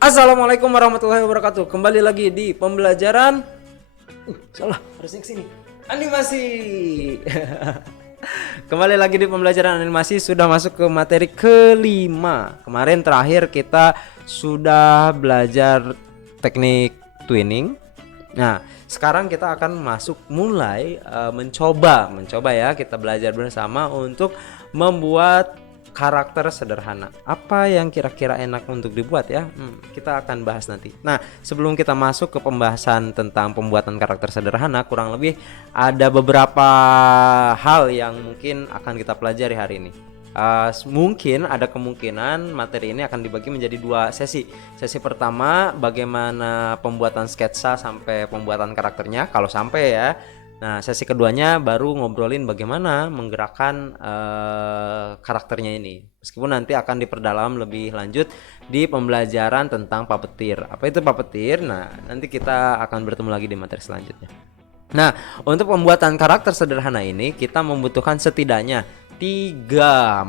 Assalamualaikum warahmatullahi wabarakatuh. Kembali lagi di pembelajaran. Salah, harusnya kesini. Animasi. Kembali lagi di pembelajaran animasi. Sudah masuk ke materi kelima. Kemarin terakhir kita sudah belajar teknik twinning. Nah, sekarang kita akan mulai mencoba ya, kita belajar bersama untuk membuat karakter sederhana. Apa yang kira-kira enak untuk dibuat ya? Kita akan bahas nanti. Nah, sebelum kita masuk ke pembahasan tentang pembuatan karakter sederhana, kurang lebih ada beberapa hal yang mungkin akan kita pelajari hari ini. Mungkin ada kemungkinan materi ini akan dibagi menjadi dua sesi. Sesi pertama bagaimana pembuatan sketsa sampai pembuatan karakternya, kalau sampai ya. Nah, sesi keduanya baru ngobrolin bagaimana menggerakkan karakternya ini. Meskipun nanti akan diperdalam lebih lanjut di pembelajaran tentang puppeteer. Apa itu puppeteer? Nah, nanti kita akan bertemu lagi di materi selanjutnya. Nah, untuk pembuatan karakter sederhana ini kita membutuhkan setidaknya tiga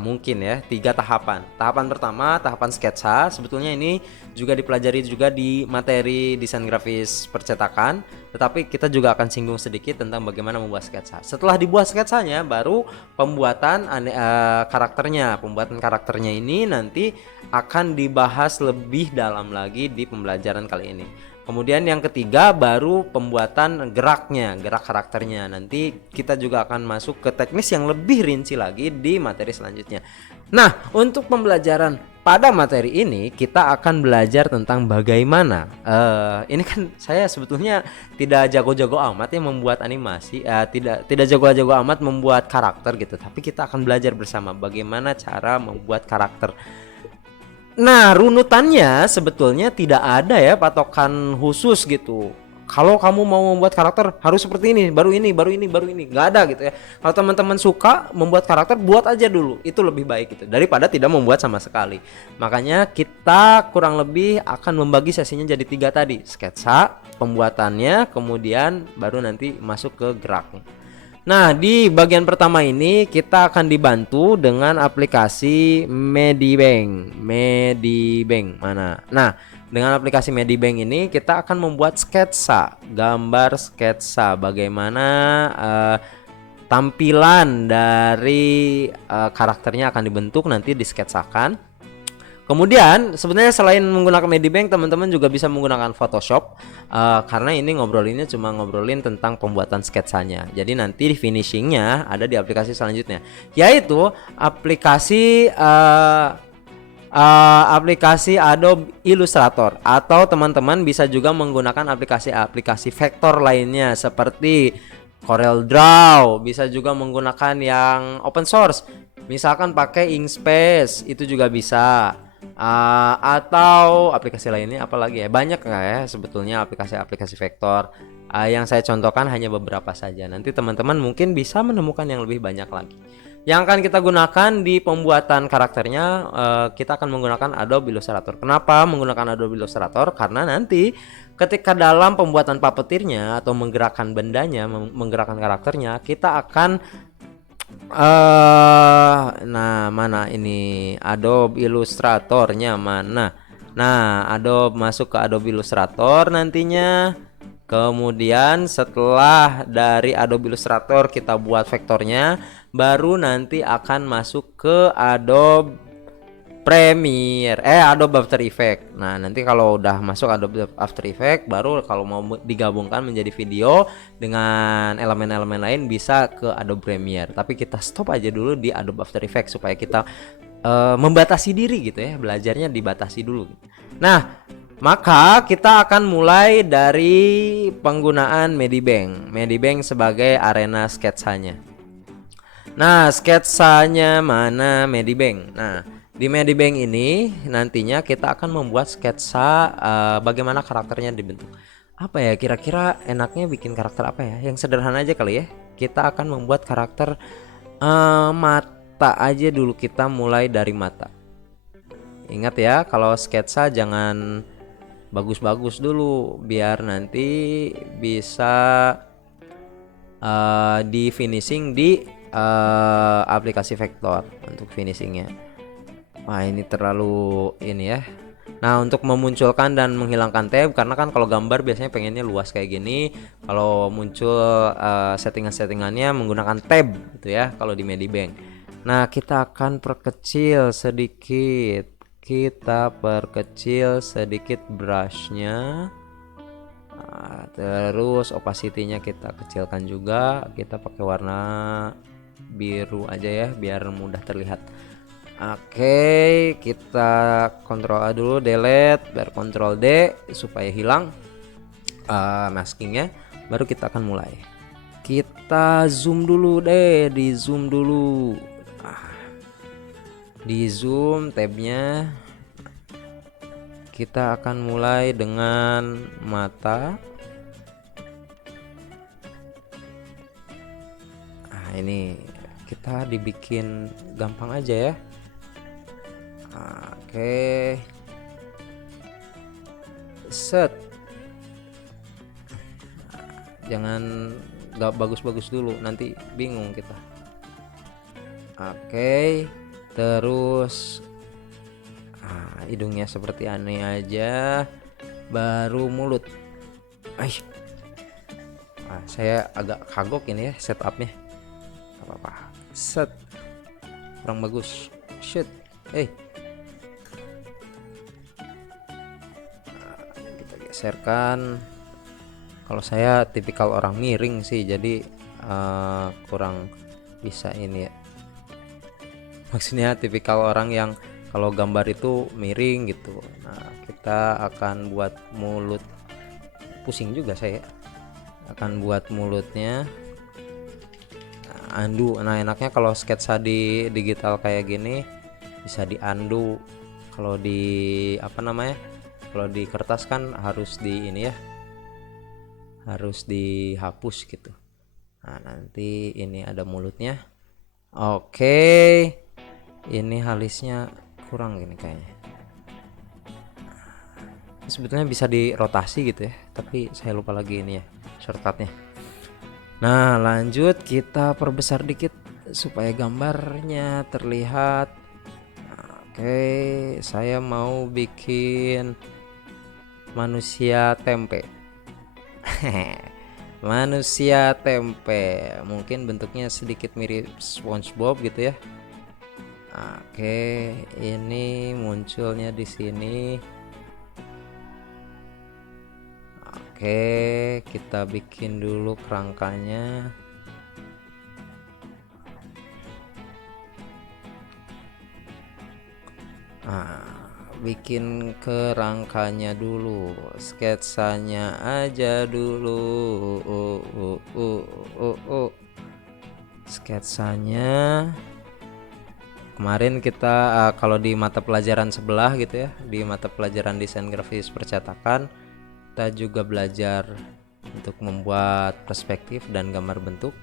tahapan. Tahapan pertama, tahapan sketsa. Sebetulnya ini juga dipelajari juga di materi desain grafis percetakan, tetapi kita juga akan singgung sedikit tentang bagaimana membuat sketsa. Setelah dibuat sketsanya, baru pembuatan karakternya. Pembuatan karakternya ini nanti akan dibahas lebih dalam lagi di pembelajaran kali ini. Kemudian yang ketiga baru pembuatan gerak karakternya. Nanti kita juga akan masuk ke teknis yang lebih rinci lagi di materi selanjutnya. Nah, untuk pembelajaran pada materi ini kita akan belajar tentang bagaimana ini kan saya sebetulnya tidak jago-jago amat ya membuat animasi, tidak jago-jago amat membuat karakter gitu. Tapi kita akan belajar bersama bagaimana cara membuat karakter. Nah, runutannya sebetulnya tidak ada ya patokan khusus gitu. Kalau kamu mau membuat karakter harus seperti ini, baru ini, nggak ada gitu ya. Kalau teman-teman suka membuat karakter, buat aja dulu, itu lebih baik gitu daripada tidak membuat sama sekali. Makanya kita kurang lebih akan membagi sesinya jadi 3 tadi, sketsa, pembuatannya, kemudian baru nanti masuk ke geraknya. Nah, di bagian pertama ini kita akan dibantu dengan aplikasi Medibank. Medibank mana? Nah, dengan aplikasi Medibank ini kita akan membuat sketsa, gambar sketsa bagaimana tampilan dari karakternya akan dibentuk nanti disketsakan. Kemudian sebenarnya selain menggunakan Medibank, teman-teman juga bisa menggunakan Photoshop karena ini ngobrolinnya cuma ngobrolin tentang pembuatan sketsanya. Jadi nanti di finishingnya ada di aplikasi selanjutnya, yaitu aplikasi Adobe Illustrator, atau teman-teman bisa juga menggunakan aplikasi vektor lainnya seperti Corel Draw. Bisa juga menggunakan yang open source, misalkan pakai Inkspace, itu juga bisa. Atau aplikasi lainnya apalagi ya, banyak ya sebetulnya aplikasi vektor. Yang saya contohkan hanya beberapa saja. Nanti teman-teman mungkin bisa menemukan yang lebih banyak lagi. Yang akan kita gunakan di pembuatan karakternya, kita akan menggunakan Adobe Illustrator. Kenapa menggunakan Adobe Illustrator? Karena nanti ketika dalam pembuatan puppeteernya atau menggerakkan bendanya, menggerakkan karakternya, kita akan nah, mana ini Adobe Illustratornya mana? Nah, masuk ke Adobe Illustrator nantinya. Kemudian setelah dari Adobe Illustrator kita buat vektornya, baru nanti akan masuk ke Adobe After Effects. Nah, nanti kalau udah masuk Adobe After Effects, baru kalau mau digabungkan menjadi video dengan elemen-elemen lain bisa ke Adobe Premiere. Tapi kita stop aja dulu di Adobe After Effects supaya kita membatasi diri gitu ya, belajarnya dibatasi dulu. Nah, maka kita akan mulai dari penggunaan Medibank sebagai arena sketsanya. Nah, sketsanya mana Medibank? Nah, di Medibank ini nantinya kita akan membuat sketsa bagaimana karakternya dibentuk. Apa ya kira-kira enaknya bikin karakter apa ya? Yang sederhana aja kali ya. Kita akan membuat karakter mata aja dulu, kita mulai dari mata. Ingat ya, kalau sketsa jangan bagus-bagus dulu biar nanti bisa di finishing di aplikasi vektor untuk finishingnya. Wah, ini terlalu ini ya, Nah, untuk memunculkan dan menghilangkan tab, karena kan kalau gambar biasanya pengennya luas kayak gini, kalau muncul settingan-settingannya menggunakan tab gitu ya kalau di Medibank. Nah, kita akan perkecil sedikit. Kita perkecil sedikit brushnya. Nah, terus opacity-nya kita kecilkan juga. Kita pakai warna biru aja ya biar mudah terlihat. Oke, kita Ctrl A dulu, delete, biar Ctrl D supaya hilang maskingnya. Baru kita akan mulai. Kita zoom dulu deh, di zoom dulu. Di zoom tabnya. Kita akan mulai dengan mata. Nah, ini kita dibikin gampang aja ya. Oke, set. Jangan gak bagus-bagus dulu, nanti bingung kita. Oke, terus hidungnya seperti aneh aja, baru mulut. Saya agak kagok ini ya setupnya. Apa-apa, set, kurang bagus, shit. Kita geserkan. Kalau saya tipikal orang miring sih, jadi kurang bisa ini ya. Maksudnya tipikal orang yang kalau gambar itu miring gitu. Nah, kita akan buat mulut, pusing juga saya. Akan buat mulutnya. Undo. Nah, enaknya kalau sketsa di digital kayak gini bisa di undo. Kalau di kalau di kertas kan harus di ini ya, harus dihapus gitu. Nah, nanti ini ada mulutnya. Oke, ini alisnya kurang gini kayaknya. Sebetulnya bisa dirotasi gitu ya, tapi saya lupa lagi ini ya shortcutnya. Nah, lanjut kita perbesar dikit supaya gambarnya terlihat. Oke, saya mau bikin manusia tempe. Manusia tempe, mungkin bentuknya sedikit mirip SpongeBob gitu ya. Oke, ini munculnya di sini. Oke, kita bikin dulu kerangkanya. Bikin kerangkanya dulu, sketsanya aja dulu. Sketsanya kemarin kita kalau di mata pelajaran sebelah gitu ya, di mata pelajaran desain grafis percetakan, kita juga belajar untuk membuat perspektif dan gambar bentuk.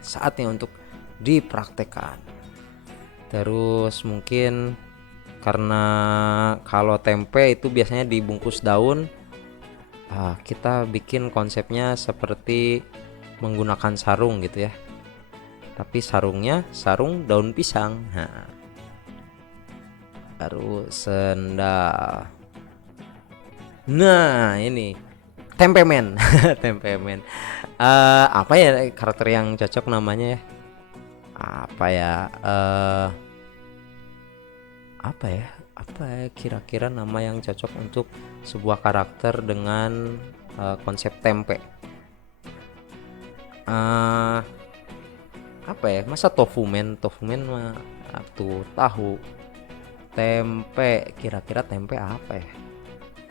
Saatnya untuk dipraktekkan. Terus mungkin karena kalau tempe itu biasanya dibungkus daun, kita bikin konsepnya seperti menggunakan sarung gitu ya, tapi sarungnya sarung daun pisang. Baru sendal. Nah, ini tempemen. Tempemen. Apa ya karakter yang cocok namanya ya? Apa ya? Apa ya kira-kira nama yang cocok untuk sebuah karakter dengan konsep tempe? Apa ya, masa tofumen mah tuh tahu. Tempe, kira-kira tempe apa ya?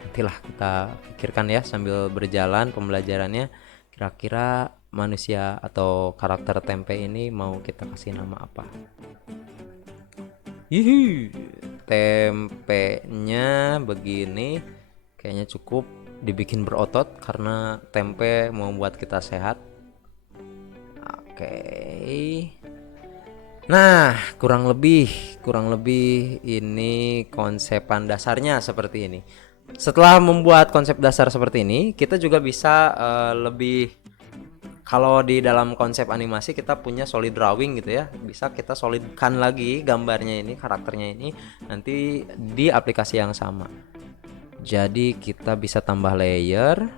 Nantilah kita pikirkan ya sambil berjalan pembelajarannya. Kira-kira manusia atau karakter tempe ini mau kita kasih nama apa? Tempenya begini kayaknya cukup dibikin berotot karena tempe membuat kita sehat. Oke. Nah, kurang lebih ini konsepan dasarnya seperti ini. Setelah membuat konsep dasar seperti ini, kita juga bisa lebih, kalau di dalam konsep animasi kita punya solid drawing gitu ya, bisa kita solidkan lagi gambarnya ini, karakternya ini nanti di aplikasi yang sama. Jadi kita bisa tambah layer.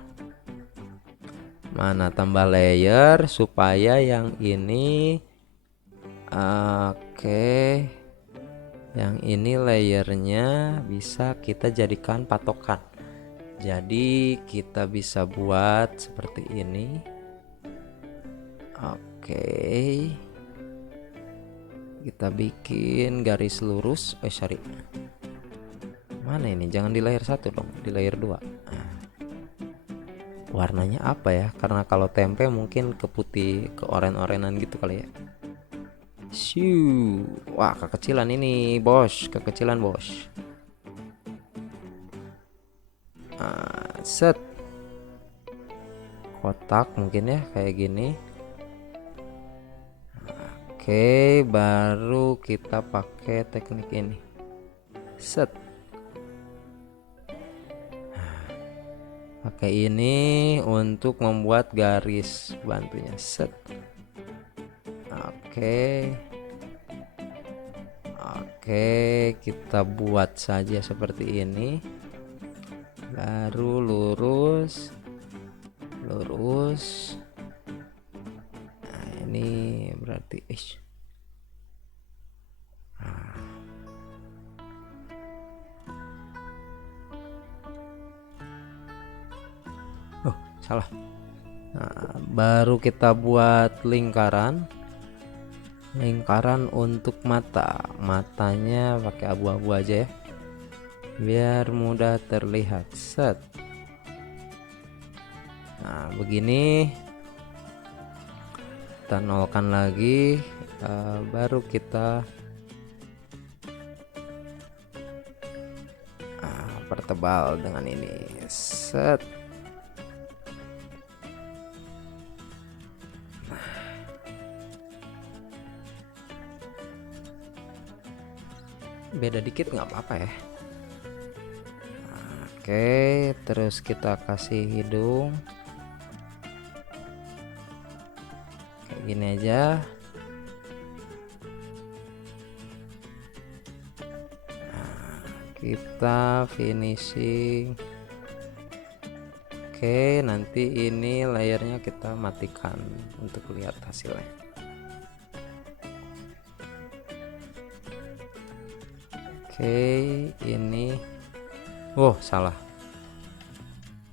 Mana tambah layer supaya yang ini, oke, yang ini layernya bisa kita jadikan patokan. Jadi kita bisa buat seperti ini. Oke, kita bikin garis lurus. Sorry, mana ini? Jangan di layer 1 dong, di layer 2. Warnanya apa ya? Karena kalau tempe mungkin ke putih, ke oren-orenan gitu kali ya. Shoo. Wah, kekecilan ini, bos. Kekecilan, bos. Set. Kotak mungkin ya, kayak gini. Oke, baru kita pakai teknik ini. Set. Pakai ini untuk membuat garis bantunya. Set. Oke. Oke, kita buat saja seperti ini. Baru lurus. Lurus. Nah, ini berarti salah. Nah, baru kita buat lingkaran untuk matanya pakai abu-abu aja ya, biar mudah terlihat. Set. Nah, begini kita nolkan lagi, baru kita pertebal dengan ini. Set. Beda dikit nggak apa-apa ya. Oke, terus kita kasih hidung kayak gini aja. Kita finishing. Oke, nanti ini layernya kita matikan untuk lihat hasilnya. Oke, ini salah.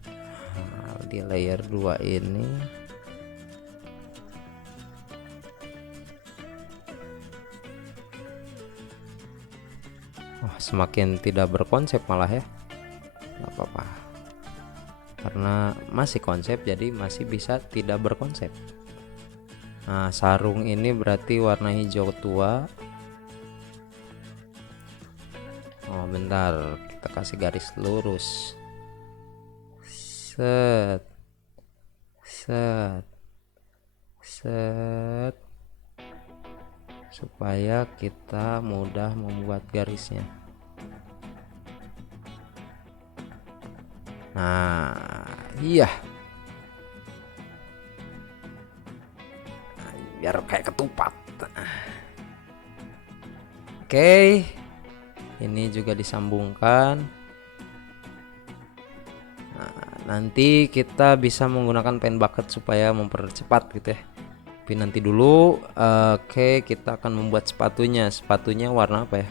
Nah, di layer 2 ini semakin tidak berkonsep malah ya. Nggak apa-apa, karena masih konsep, jadi masih bisa tidak berkonsep. Nah, sarung ini berarti warna hijau tua. Bentar, kita kasih garis lurus. Set. Set. Set. Supaya kita mudah membuat garisnya. Nah, iya. Biar kayak ketupat. Oke. Ini juga disambungkan. Nah, nanti kita bisa menggunakan pen bucket supaya mempercepat gitu ya. Tapi nanti dulu. Oke, kita akan membuat sepatunya warna apa ya?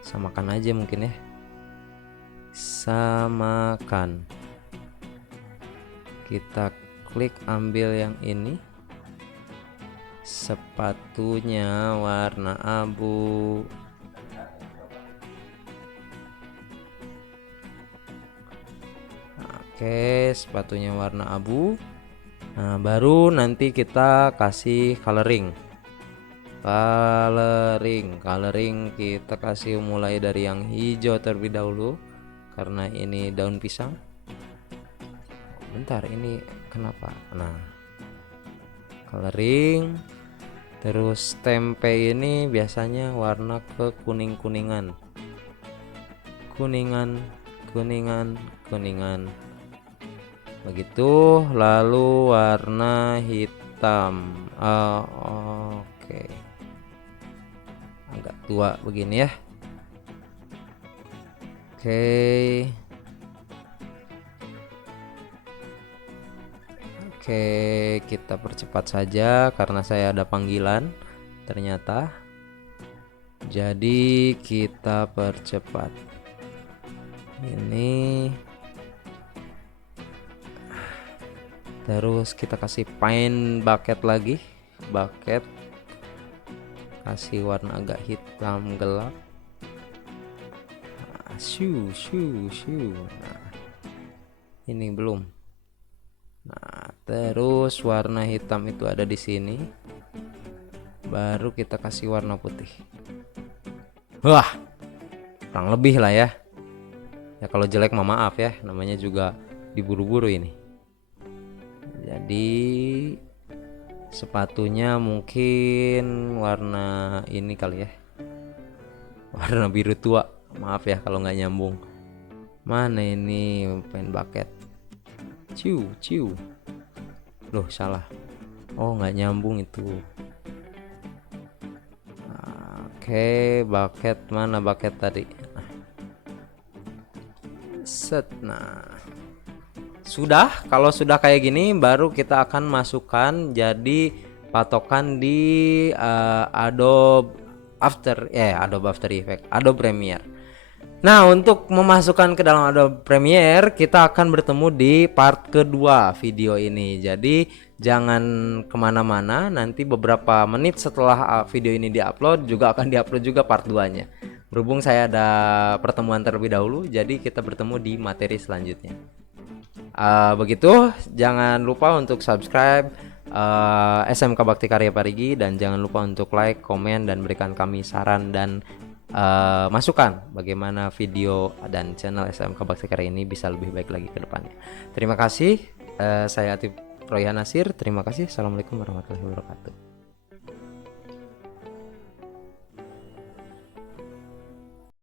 Samakan aja mungkin ya. Samakan. Kita klik ambil yang ini. Sepatunya warna abu. Oke, sepatunya warna abu. Nah, baru nanti kita kasih coloring. Coloring kita kasih mulai dari yang hijau terlebih dahulu, karena ini daun pisang. Bentar, ini kenapa? Nah, coloring. Terus tempe ini biasanya warna ke kuningan. Begitu, lalu warna hitam. Oke. Agak tua begini ya. Oke. Oke, kita percepat saja karena saya ada panggilan ternyata. Jadi kita percepat. Ini terus kita kasih paint bucket lagi, bucket kasih warna agak hitam gelap. Nah, nah, ini belum. Nah, terus warna hitam itu ada di sini, baru kita kasih warna putih. Wah, kurang lebih lah ya. Ya kalau jelek mah maaf ya, namanya juga diburu-buru ini. Jadi sepatunya mungkin warna ini kali ya, warna biru tua. Maaf ya kalau nggak nyambung. Mana ini paint bucket? Ciu. Loh salah. Oh nggak nyambung itu. Oke, bucket mana bucket tadi? Set. Nah, sudah. Kalau sudah kayak gini, baru kita akan masukkan jadi patokan di Adobe After Effects, Adobe Premiere. Nah, untuk memasukkan ke dalam Adobe Premiere, kita akan bertemu di part kedua video ini. Jadi jangan kemana-mana, nanti beberapa menit setelah video ini diupload juga akan diupload juga part 2-nya. Berhubung saya ada pertemuan terlebih dahulu, jadi kita bertemu di materi selanjutnya. Begitu, jangan lupa untuk subscribe SMK Bakti Karya Parigi, dan jangan lupa untuk like, komen, dan berikan kami saran dan masukan bagaimana video dan channel SMK Bakti Karya ini bisa lebih baik lagi ke depannya. Terima kasih, saya Atif Royhan Nasir. Terima kasih. Assalamualaikum warahmatullahi wabarakatuh.